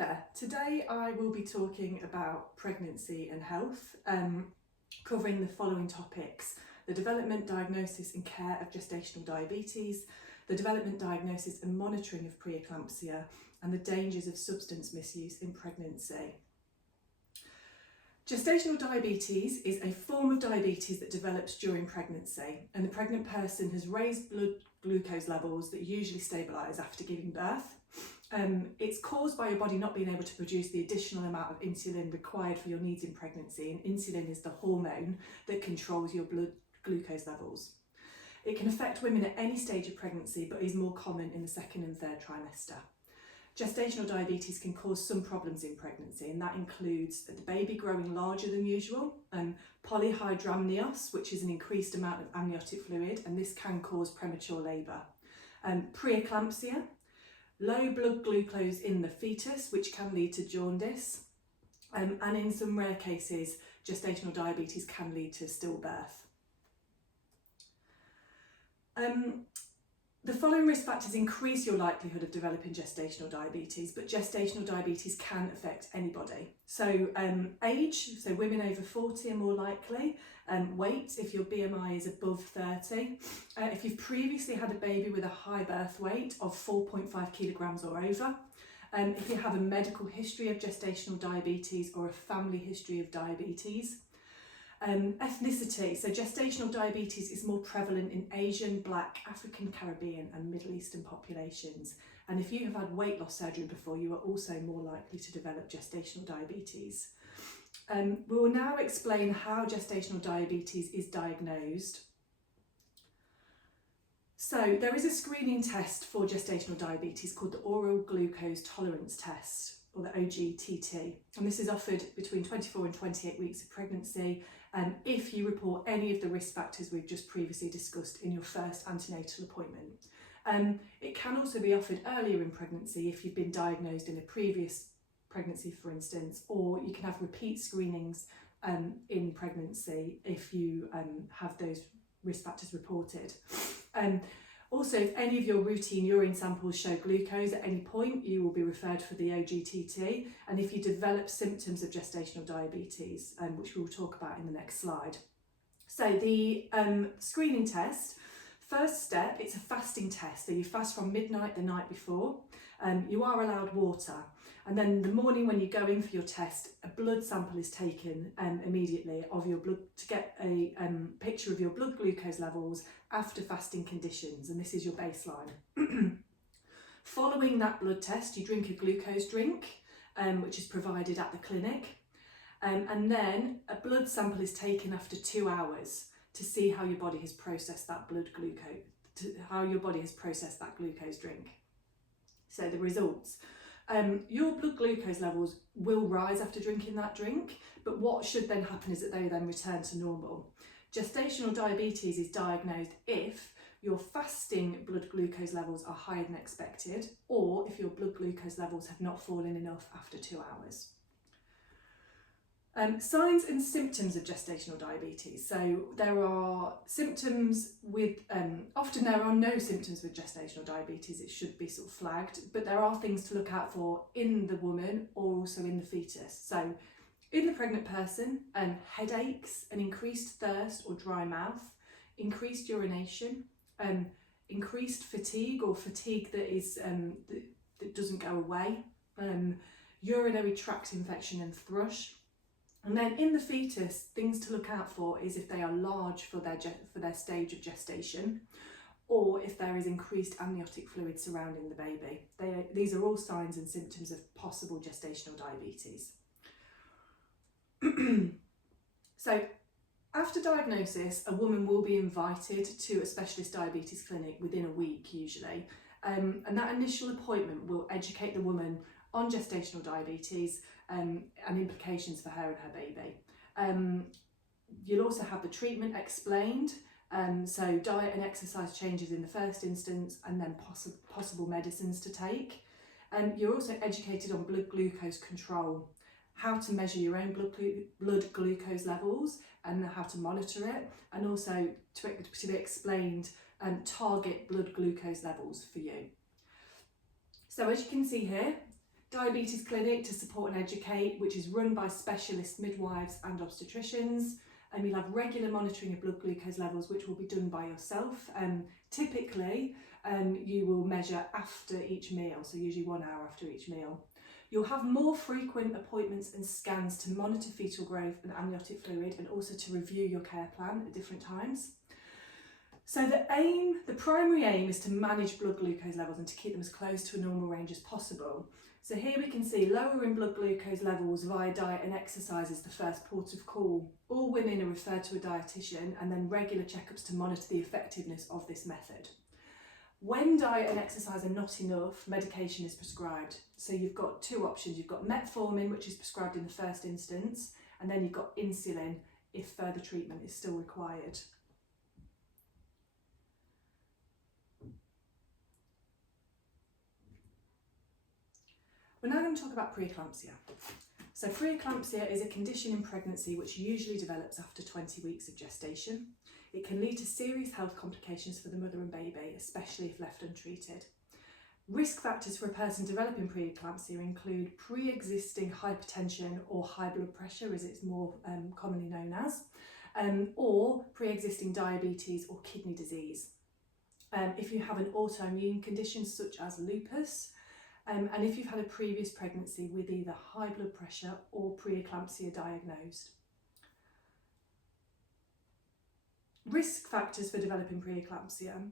there, today I will be talking about pregnancy and health, covering the following topics: the development, diagnosis and care of gestational diabetes, the development, diagnosis and monitoring of preeclampsia, and the dangers of substance misuse in pregnancy. Gestational diabetes is a form of diabetes that develops during pregnancy, and the pregnant person has raised blood glucose levels that usually stabilise after giving birth. It's caused by your body not being able to produce the additional amount of insulin required for your needs in pregnancy, and insulin is the hormone that controls your blood glucose levels. It can affect women at any stage of pregnancy, but is more common in the second and third trimester. Gestational diabetes can cause some problems in pregnancy, and that includes the baby growing larger than usual, polyhydramnios, which is an increased amount of amniotic fluid, and this can cause premature labour, preeclampsia, low blood glucose in the fetus, which can lead to jaundice, and in some rare cases, gestational diabetes can lead to stillbirth. The following risk factors increase your likelihood of developing gestational diabetes, but gestational diabetes can affect anybody. So age, so women over 40 are more likely. Weight, if your BMI is above 30. If you've previously had a baby with a high birth weight of 4.5 kilograms or over. If you have a medical history of gestational diabetes or a family history of diabetes. Ethnicity, so gestational diabetes is more prevalent in Asian, Black, African, Caribbean and Middle Eastern populations. And if you have had weight loss surgery before, you are also more likely to develop gestational diabetes. We will now explain how gestational diabetes is diagnosed. So there is a screening test for gestational diabetes called the Oral Glucose Tolerance Test, or the OGTT, and this is offered between 24 and 28 weeks of pregnancy, if you report any of the risk factors we've just previously discussed in your first antenatal appointment. It can also be offered earlier in pregnancy if you've been diagnosed in a previous pregnancy, for instance, or you can have repeat screenings in pregnancy if you have those risk factors reported. Also, if any of your routine urine samples show glucose at any point, you will be referred for the OGTT, and if you develop symptoms of gestational diabetes, which we'll talk about in the next slide. So the screening test, first step, it's a fasting test. So you fast from midnight the night before. You are allowed water, and then the morning when you go in for your test, a blood sample is taken immediately of your blood to get a picture of your blood glucose levels after fasting conditions, and this is your baseline. Following that blood test, you drink a glucose drink, which is provided at the clinic, and then a blood sample is taken after 2 hours to see how your body has processed that blood glucose, that glucose drink. So the results. Your blood glucose levels will rise after drinking that drink, but what should then happen is that they then return to normal. Gestational diabetes is diagnosed if your fasting blood glucose levels are higher than expected, or if your blood glucose levels have not fallen enough after 2 hours. Signs and symptoms of gestational diabetes. So there are symptoms with, often there are no symptoms with gestational diabetes, it should be sort of flagged, but there are things to look out for in the woman or also in the fetus. So in the pregnant person, headaches, an increased thirst or dry mouth, increased urination, increased fatigue or fatigue that is that doesn't go away, urinary tract infection and thrush. And then in the fetus, things to look out for is if they are large for their stage of gestation, or if there is increased amniotic fluid surrounding the baby. These are all signs and symptoms of possible gestational diabetes. So after diagnosis, a woman will be invited to a specialist diabetes clinic within a week usually, and that initial appointment will educate the woman on gestational diabetes and implications for her and her baby. You'll also have the treatment explained, so diet and exercise changes in the first instance, and then possible medicines to take. You're also educated on blood glucose control, how to measure your own blood glucose levels and how to monitor it, and also to be explained target blood glucose levels for you. So as you can see here, diabetes clinic to support and educate, which is run by specialist midwives and obstetricians. And you'll have regular monitoring of blood glucose levels, which will be done by yourself. Typically, you will measure after each meal, so usually 1 hour after each meal. You'll have more frequent appointments and scans to monitor fetal growth and amniotic fluid, and also to review your care plan at different times. So the primary aim is to manage blood glucose levels and to keep them as close to a normal range as possible. So here we can see lowering blood glucose levels via diet and exercise is the first port of call. All women are referred to a dietitian, and then regular checkups to monitor the effectiveness of this method. When diet and exercise are not enough, medication is prescribed. So you've got two options. You've got metformin, which is prescribed in the first instance, and then you've got insulin if further treatment is still required. We're now going to talk about preeclampsia. So preeclampsia is a condition in pregnancy which usually develops after 20 weeks of gestation. It can lead to serious health complications for the mother and baby, especially if left untreated. Risk factors for a person developing preeclampsia include pre-existing hypertension or high blood pressure, as it's more commonly known as, or pre-existing diabetes or kidney disease. If you have an autoimmune condition such as lupus, and if you've had a previous pregnancy with either high blood pressure or preeclampsia diagnosed. Risk factors for developing preeclampsia.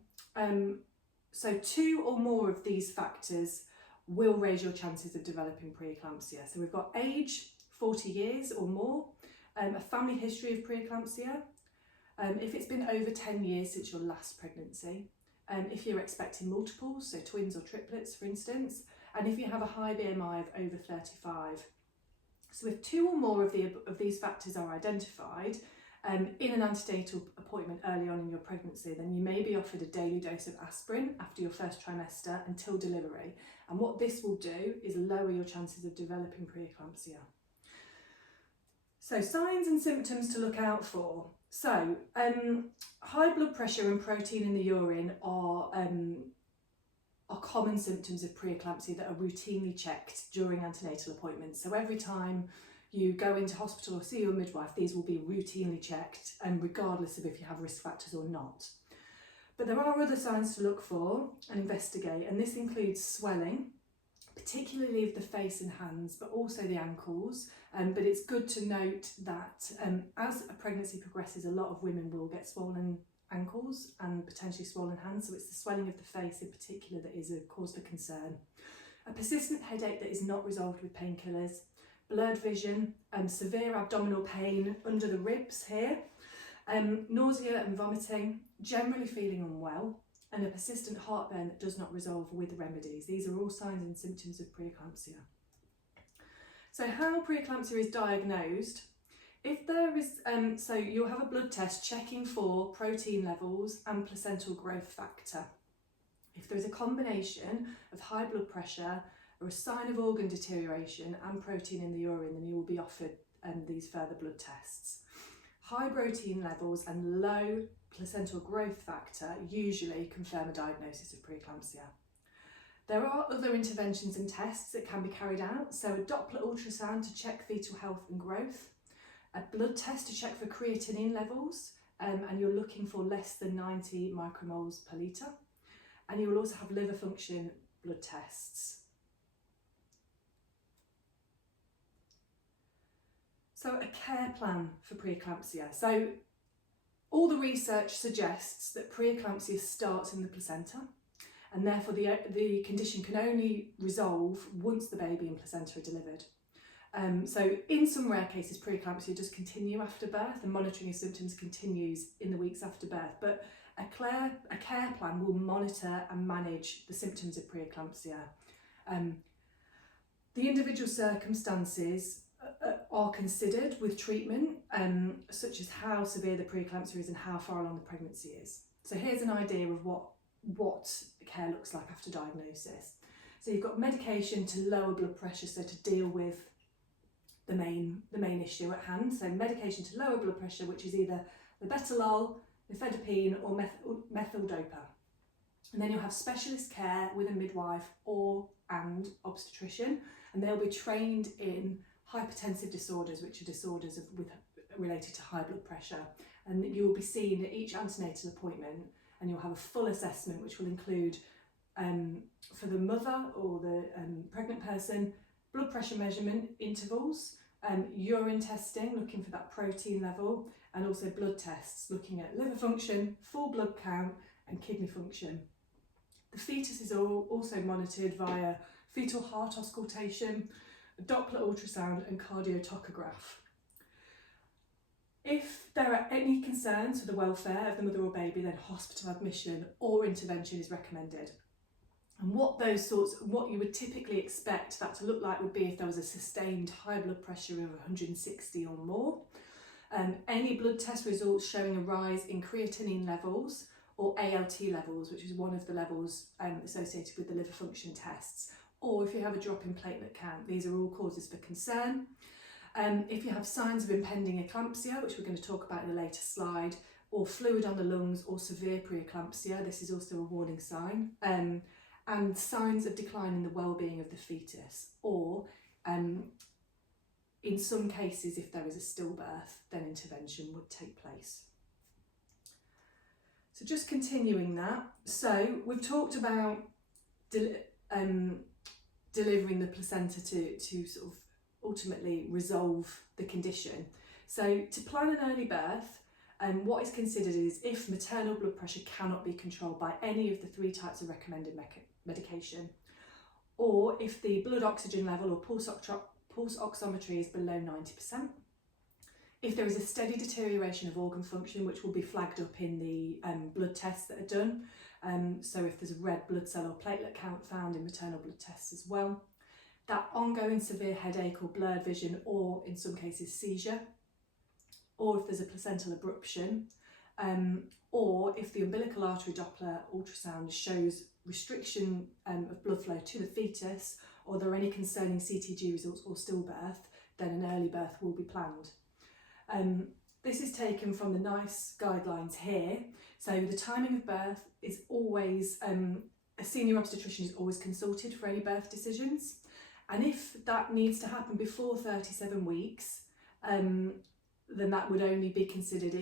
So 2 or more of these factors will raise your chances of developing preeclampsia. So we've got age, 40 years or more, a family history of preeclampsia, if it's been over 10 years since your last pregnancy, if you're expecting multiples, so twins or triplets for instance, and if you have a high BMI of over 35. So if 2 or more of these factors are identified in an antenatal appointment early on in your pregnancy, then you may be offered a daily dose of aspirin after your first trimester until delivery. And what this will do is lower your chances of developing preeclampsia. So signs and symptoms to look out for. So high blood pressure and protein in the urine are common symptoms of preeclampsia that are routinely checked during antenatal appointments. So every time you go into hospital or see your midwife, these will be routinely checked, and regardless of if you have risk factors or not. But there are other signs to look for and investigate, and this includes swelling, particularly of the face and hands, but also the ankles. But it's good to note that as a pregnancy progresses, a lot of women will get swollen ankles and potentially swollen hands, so it's the swelling of the face in particular that is a cause for concern. A persistent headache that is not resolved with painkillers, blurred vision, severe abdominal pain under the ribs here, nausea and vomiting, generally feeling unwell, and a persistent heartburn that does not resolve with remedies. These are all signs and symptoms of preeclampsia. So how preeclampsia is diagnosed. If there is, so you'll have a blood test checking for protein levels and placental growth factor. If there is a combination of high blood pressure or a sign of organ deterioration and protein in the urine, then you will be offered these further blood tests. High protein levels and low placental growth factor usually confirm a diagnosis of preeclampsia. There are other interventions and tests that can be carried out, so a Doppler ultrasound to check fetal health and growth, a blood test to check for creatinine levels, and you're looking for less than 90 micromoles per litre, and you will also have liver function blood tests. So a care plan for preeclampsia. So all the research suggests that preeclampsia starts in the placenta, and therefore the condition can only resolve once the baby and placenta are delivered. So in some rare cases, preeclampsia does continue after birth, and monitoring of symptoms continues in the weeks after birth, but a care plan will monitor and manage the symptoms of preeclampsia. The individual circumstances are considered with treatment, such as how severe the preeclampsia is and how far along the pregnancy is. So here's an idea of what care looks like after diagnosis. So you've got medication to lower blood pressure, so to deal with the main issue at hand. So medication to lower blood pressure, which is either labetalol, nifedipine or methyl-dopa. And then you'll have specialist care with a midwife and obstetrician, and they'll be trained in hypertensive disorders, which are disorders related to high blood pressure. And you'll be seen at each antenatal appointment, and you'll have a full assessment which will include, for the mother or the pregnant person, blood pressure measurement intervals, urine testing looking for that protein level, and also blood tests looking at liver function, full blood count and kidney function. The fetus is also monitored via fetal heart auscultation, Doppler ultrasound and cardiotachograph. If there are any concerns for the welfare of the mother or baby, then hospital admission or intervention is recommended. And what you would typically expect that to look like would be if there was a sustained high blood pressure of 160 or more, any blood test results showing a rise in creatinine levels or ALT levels, which is one of the levels associated with the liver function tests, or if you have a drop in platelet count. These are all causes for concern. If you have signs of impending eclampsia, which we're going to talk about in a later slide, or fluid on the lungs or severe preeclampsia, this is also a warning sign, and signs of decline in the well-being of the fetus, or in some cases, if there is a stillbirth, then intervention would take place. So just continuing that, so we've talked about delivering the placenta to sort of ultimately resolve the condition. So to plan an early birth, what is considered is if maternal blood pressure cannot be controlled by any of the 3 types of recommended medication, or if the blood oxygen level or pulse oximetry is below 90%, if there is a steady deterioration of organ function, which will be flagged up in the blood tests that are done, so if there's a red blood cell or platelet count found in maternal blood tests as well, that ongoing severe headache or blurred vision, or in some cases seizure, or if there's a placental abruption, or if the umbilical artery Doppler ultrasound shows restriction of blood flow to the fetus, or there are any concerning CTG results or stillbirth, then an early birth will be planned. This is taken from the NICE guidelines here. So the timing of birth is always, a senior obstetrician is always consulted for any birth decisions. And if that needs to happen before 37 weeks, then that would only be considered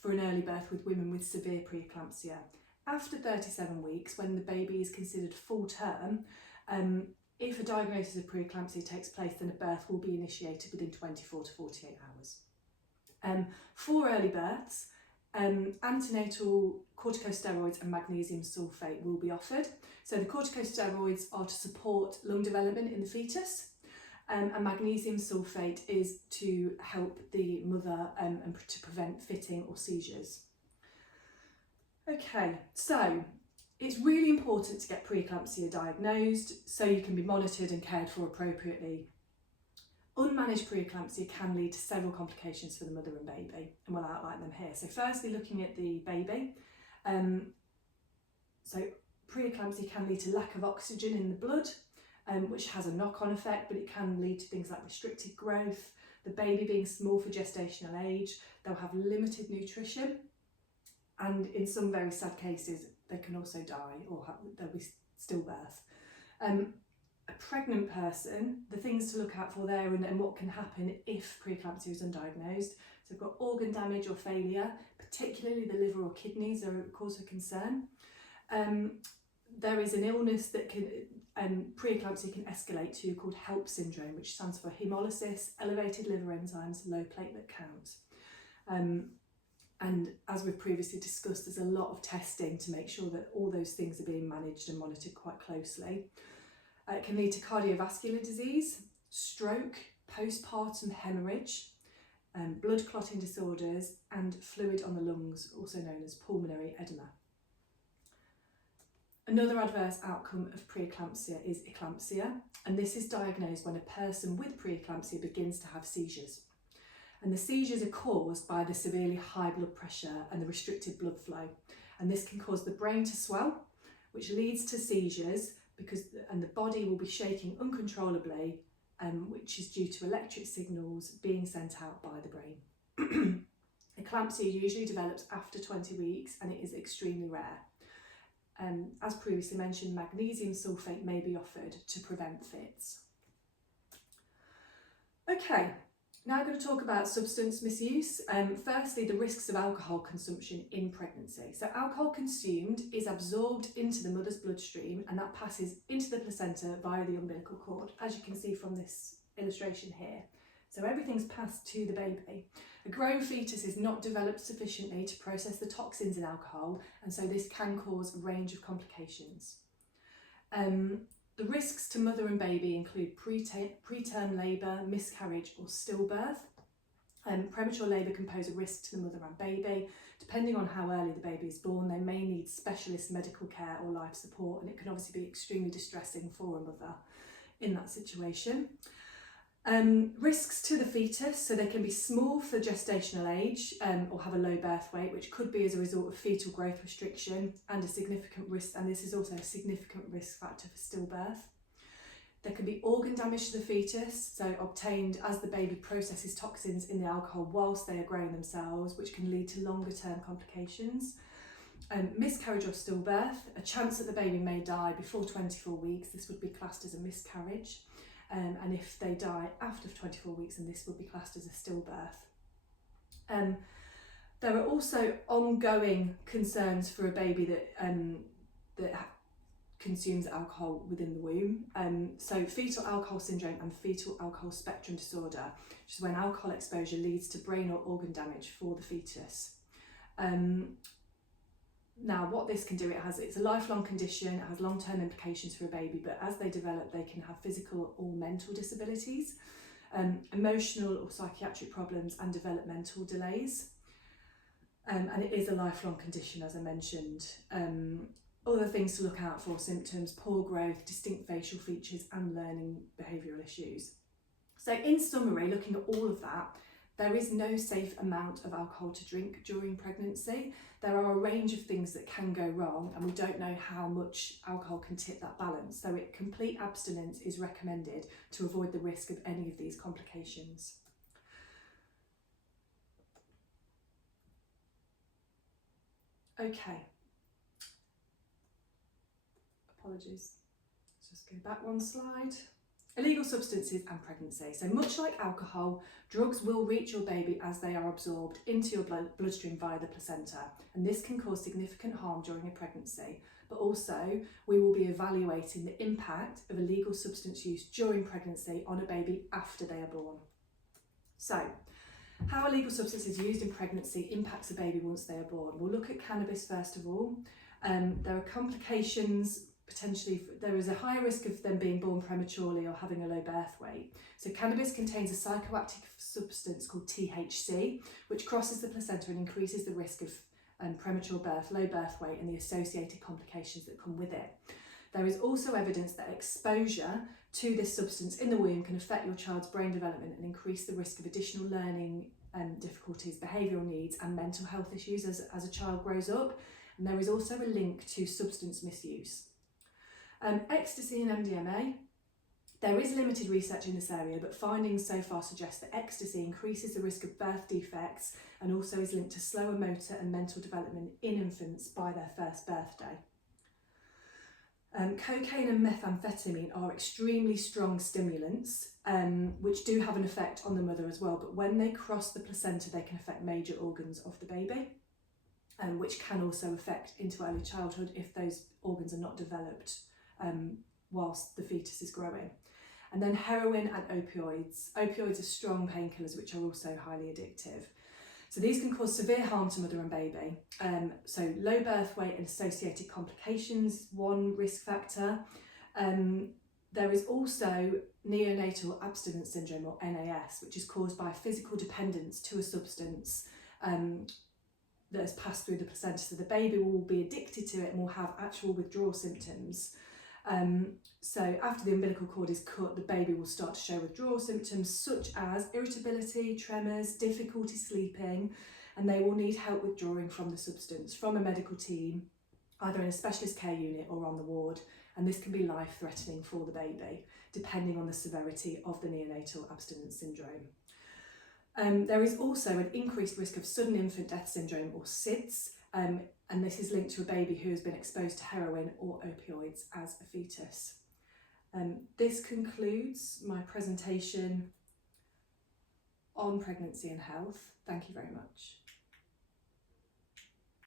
for an early birth with women with severe preeclampsia. After 37 weeks, when the baby is considered full term, if a diagnosis of preeclampsia takes place, then a birth will be initiated within 24 to 48 hours. For early births, antenatal corticosteroids and magnesium sulfate will be offered. So the corticosteroids are to support lung development in the fetus, and magnesium sulfate is to help the mother and to prevent fitting or seizures. Okay, so it's really important to get preeclampsia diagnosed so you can be monitored and cared for appropriately. Unmanaged preeclampsia can lead to several complications for the mother and baby, and we'll outline them here. So firstly, looking at the baby, so preeclampsia can lead to lack of oxygen in the blood, which has a knock-on effect, but it can lead to things like restricted growth, the baby being small for gestational age, they'll have limited nutrition, and in some very sad cases, they can also die or there'll be stillbirth. A pregnant person, the things to look out for there and what can happen if preeclampsia is undiagnosed. So we've got organ damage or failure, particularly the liver or kidneys are a cause of concern. There is an illness that preeclampsia can escalate to called HELLP syndrome, which stands for hemolysis, elevated liver enzymes, low platelet count. And as we've previously discussed, there's a lot of testing to make sure that all those things are being managed and monitored quite closely. It can lead to cardiovascular disease, stroke, postpartum hemorrhage, blood clotting disorders, and fluid on the lungs, also known as pulmonary edema. Another adverse outcome of preeclampsia is eclampsia, and this is diagnosed when a person with preeclampsia begins to have seizures. And the seizures are caused by the severely high blood pressure and the restricted blood flow. And this can cause the brain to swell, which leads to seizures, and the body will be shaking uncontrollably, which is due to electric signals being sent out by the brain. Eclampsia usually develops after 20 weeks and it is extremely rare. As previously mentioned, magnesium sulfate may be offered to prevent fits. Okay, now I'm going to talk about substance misuse. Firstly, the risks of alcohol consumption in pregnancy. So alcohol consumed is absorbed into the mother's bloodstream and that passes into the placenta via the umbilical cord, as you can see from this illustration here. So everything's passed to the baby. A growing fetus is not developed sufficiently to process the toxins in alcohol, and so this can cause a range of complications. The risks to mother and baby include preterm labour, miscarriage or stillbirth. Premature labour can pose a risk to the mother and baby. Depending on how early the baby is born, they may need specialist medical care or life support, and it can obviously be extremely distressing for a mother in that situation. Risks to the fetus, so they can be small for gestational age or have a low birth weight, which could be as a result of fetal growth restriction and a significant risk, and this is also a significant risk factor for stillbirth. There can be organ damage to the fetus, so obtained as the baby processes toxins in the alcohol whilst they are growing themselves, which can lead to longer term complications. Miscarriage or stillbirth, a chance that the baby may die before 24 weeks, this would be classed as a miscarriage. And if they die after 24 weeks, then this would be classed as a stillbirth. There are also ongoing concerns for a baby that consumes alcohol within the womb. So fetal alcohol syndrome and fetal alcohol spectrum disorder, which is when alcohol exposure leads to brain or organ damage for the fetus. Now, what this can do, it's a lifelong condition, it has long-term implications for a baby, but as they develop, they can have physical or mental disabilities, emotional or psychiatric problems and developmental delays. And it is a lifelong condition, as I mentioned. Other things to look out for: symptoms, poor growth, distinct facial features and learning behavioural issues. So in summary, looking at all of that, there is no safe amount of alcohol to drink during pregnancy. There are a range of things that can go wrong and we don't know how much alcohol can tip that balance. So complete abstinence is recommended to avoid the risk of any of these complications. Okay. Apologies. Let's just go back one slide. Illegal substances and pregnancy. So much like alcohol, drugs will reach your baby as they are absorbed into your bloodstream via the placenta, and this can cause significant harm during a pregnancy. But also, we will be evaluating the impact of illegal substance use during pregnancy on a baby after they are born. So, how illegal substances used in pregnancy impacts a baby once they are born. We'll look at cannabis first of all. There are complications. Potentially, there is a higher risk of them being born prematurely or having a low birth weight. So cannabis contains a psychoactive substance called THC, which crosses the placenta and increases the risk of premature birth, low birth weight and the associated complications that come with it. There is also evidence that exposure to this substance in the womb can affect your child's brain development and increase the risk of additional learning difficulties, behavioural needs and mental health issues as a child grows up. And there is also a link to substance misuse. Ecstasy and MDMA. There is limited research in this area, but findings so far suggest that ecstasy increases the risk of birth defects and also is linked to slower motor and mental development in infants by their first birthday. Cocaine and methamphetamine are extremely strong stimulants, which do have an effect on the mother as well, but when they cross the placenta, they can affect major organs of the baby, which can also affect into early childhood if those organs are not developed whilst the fetus is growing. And then heroin and opioids. Opioids are strong painkillers which are also highly addictive. So these can cause severe harm to mother and baby. So low birth weight and associated complications, one risk factor. There is also neonatal abstinence syndrome, or NAS, which is caused by physical dependence to a substance that has passed through the placenta. So the baby will be addicted to it and will have actual withdrawal symptoms. So after the umbilical cord is cut, the baby will start to show withdrawal symptoms such as irritability, tremors, difficulty sleeping, and they will need help withdrawing from the substance from a medical team, either in a specialist care unit or on the ward, and this can be life-threatening for the baby, depending on the severity of the neonatal abstinence syndrome. There is also an increased risk of sudden infant death syndrome, or SIDS, and this is linked to a baby who has been exposed to heroin or opioids as a fetus. This concludes my presentation on pregnancy and health. Thank you very much.